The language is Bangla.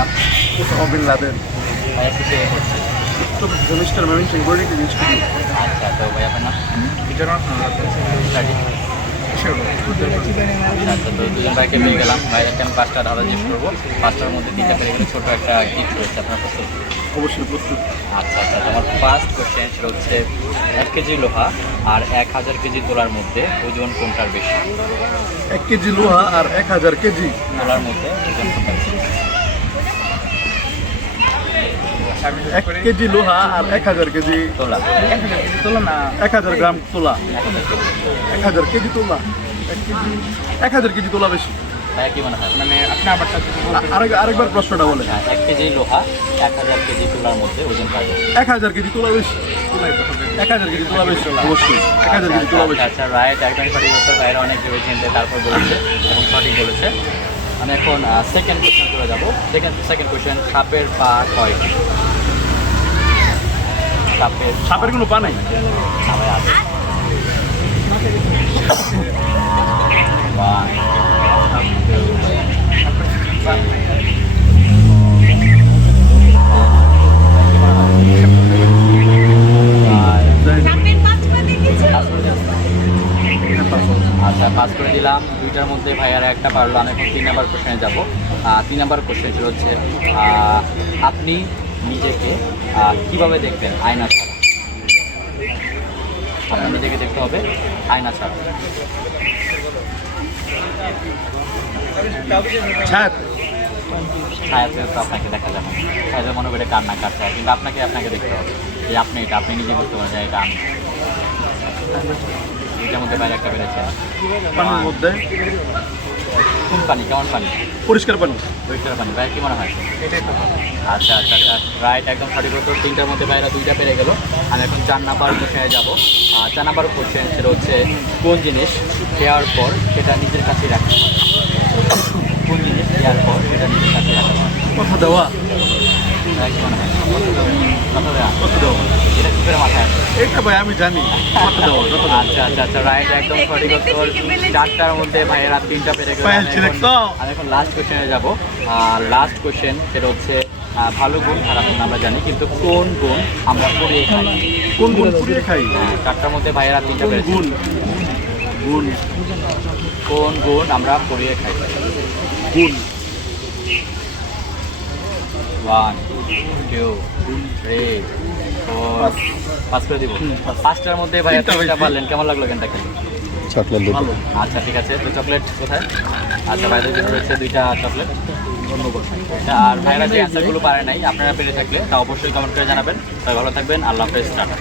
নাম? Osama bin Laden. ভাইয়া কিসে করছে? মিস্টার ময়মনসিংহ বডিতে ইউজ করি। আচ্ছা, তো ভাই আপনার নাম? স্টাডি। আচ্ছা, তো দুজন ভাইকে পেয়ে গেলাম। ভাইয়াকে আমি 5টা ধাঁধা জিজ্ঞেস করবো। 5টার মধ্যে 3টা পেরে গেলে ছোটো একটা গিফট রয়েছে, আপনার প্রস্তুত? অবশ্যই প্রস্তুত। আচ্ছা আচ্ছা, তোমার ফার্স্ট কোশ্চেন সেটা হচ্ছে 1 কেজি লোহা আর 1000 কেজি তোলার মধ্যে ওজন কোনটার বেশি? 1 কেজি লোহা আর 1000 কেজি তোলার মধ্যে ওজন কোনটা বেশি? 1 কেজি লোহা আর 1000 কেজি তোলা। 1000 গ্রাম তোলা। 1000 1000 কেজি। কেজি তোলা। 1000 কেজি তোলা বেশি। ভাইয়া কি মনে হয়? মানে আপনি আবারটা আরেকবার প্রশ্নটা বলে। 1 কেজি লোহা 1000 কেজি তোলার মধ্যে ওজন কার বেশি? 1000 কেজি তোলা বেশি। 1000 কেজি তোলা বেশি অবশ্যই। 1000 কেজি তোলা বেশি। আচ্ছা, রাইট, একদম সঠিক উত্তর। ভাইয়েরা অনেক ভেবে চিনতে তারপর বলেছে এবং সঠিক বলেছে। আমি এখন সেকেন্ড কোশ্চেন চলে যাবো। সেকেন্ড কোশ্চেন, সাপের পা কয়টি? সাপের কোনো পা নাই। না ভাই, আছে। 1, 2, 5 করে দিলাম। 2টার মধ্যে ভাইয়ারা একটা পারলো। আমি এখন 3 নাম্বার কোশ্চেনে যাবো। 3 নাম্বার কোশ্চেন ছিল হচ্ছে আপনি নিজেকে কিভাবে দেখবেন আয়না ছাড়া? আপনার নিজেকে দেখতে হবে আয়না ছাড়া। ছাদ। ছায়াতে তো আপনাকে দেখা যাবে না। ছায়াতে মনে করে কান্না কাটছে, কিন্তু আপনাকে দেখতে হবে যে আপনি নিজে বুঝতে পারেন যে এটা আমি। 2টার মধ্যে বাইরে একটা বেড়েছে। পানির মধ্যে কোন পানি? কেমন পানি? পরিষ্কার পানি। পরিষ্কার পানি। ভাই কি মনে হয়? আচ্ছা আচ্ছা আচ্ছা, রাইট, একদম সঠিক উত্তর। 3টার মধ্যে বাইরে 2টা পেরে গেল। আমি এখন 4 নাম্বার কোশ্চেনে যাবো। 4 নাম্বার কোশ্চেন সেটা হচ্ছে কোন জিনিস দেওয়ার পর সেটা নিজের কাছেই রাখতে হয়? কোন জিনিস দেওয়ার পর সেটা নিজের কাছেই রাখতে হয়? কথা দেওয়া। ভাই কি মনে হয়? কথা দেওয়া। কথা দেওয়া। এটা কি করে মাথায় আসে? এটা ভাই আমি জানি। কথা দেওয়া। কথা দেওয়া। আচ্ছা আচ্ছা আচ্ছা, রাইট, একদম সঠিক উত্তর। 4টার মধ্যে ভাইয়েরা 3টা পেরে গেল। পায়েল ছিলেন তো? আমি এখন লাস্ট কোশ্চেনে যাবো। লাস্ট কোশ্চেন সেটা হচ্ছে ভালো গুণ খারাপ গুণ আমরা জানি, কিন্তু কোন গুণ আমরা পুড়িয়ে খাই? কোন গুণ পুড়িয়ে খাই? 4টার মধ্যে ভাইয়েরা 3টা পেরেছে। গুণ। গুণ। কোন গুণ আমরা পুড়িয়ে খাই? গুণ। 1, 2, 3, 4, 5 করে দিব। 5টার মধ্যে ভাইয়া 3টা পারলেন। কেমন লাগলো গেমটা খেলে? চকলেট দুটো। ভালো। আচ্ছা ঠিক আছে, তো চকলেট কোথায়? আচ্ছা, ভাইদের জন্য রয়েছে 2টা চকলেট। ধন্যবাদ। আর ভাইরা যে অ্যান্সারগুলো পারে নাই, আপনারা পেরে থাকলে তা অবশ্যই কমেন্ট করে জানাবেন। সবাই ভালো থাকবেন। আল্লাহ হাফেজ, টাটা।